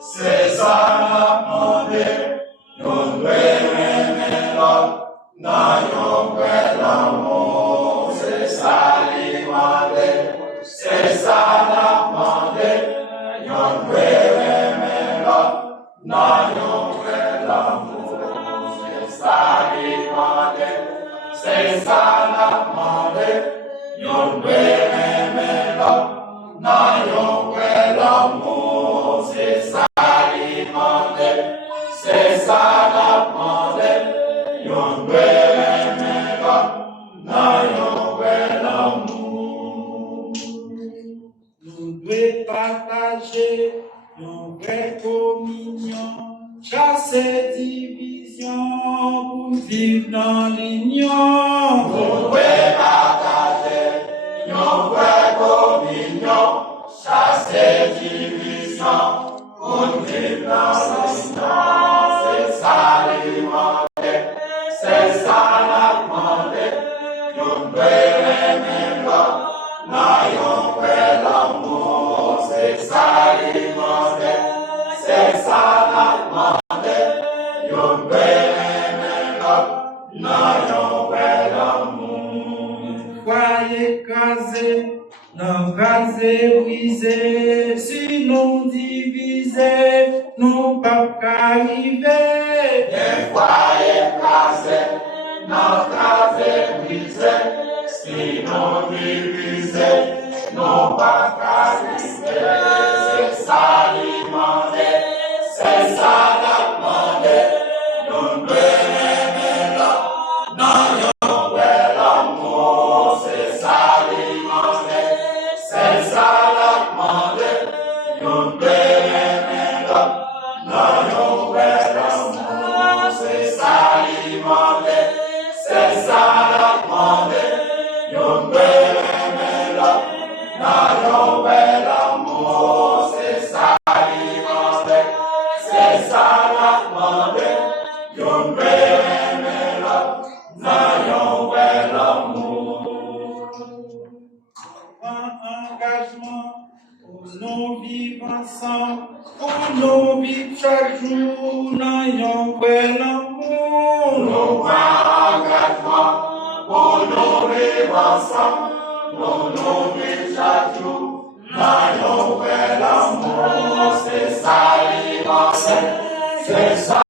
c'est ça la demandé, nous devons dans yon vrai l'amour, c'est ça l'imandé, c'est ça la demandé, yon vrai dans yon vrai l'amour, c'est ça l'imandé, c'est ça la demandé, yon vrai dans yon vrai l'amour, c'est ça l'imandé, c'est ça la demandé, yon nous devons partager nos vraies communions, chasser division pour vivre dans l'union. Nous devons partager nos vraies communions, chasser division pour vivre dans l'union. C'est ça l'imandé, c'est ça la demandé, nous devons aimer l'autre. N'ayons vrai l'amour, c'est ça l'imandé, c'est ça la demandé, yon aimer l'autre, n'ayons vrai l'amour. Croyez écrasé, non rasé, brisé, si nous divisés, nous pas qu'arriver. Des foyers écrasés, non rasé, brisé, si nous divisés, nous pas qu'arriver. C'est ça l'imandé, c'est ça la demandé, nous devons aimer l'autre, n'ayons vrai l'amour, c'est ça l'imandé, c'est ça la demandé, nous devons aimer l'autre, n'ayons vrai l'amour, c'est ça l'imandé, c'est ça la demandé, nous devons aimer l'autre, n'ayons vrai l'amour, c'est ça l'imandé, c'est ça la demandé, nous devons aimer l'autre, n'ayons vrai l'amour. Un engagement pour nous vivre ensemble, pour nous vivre chaque jour dans un vrai amour. Nous prenons engagement pour nous vivre ensemble, pour nous vivre chaque jour, dans nos vrai l'amour, c'est ça l'imandé, c'est ça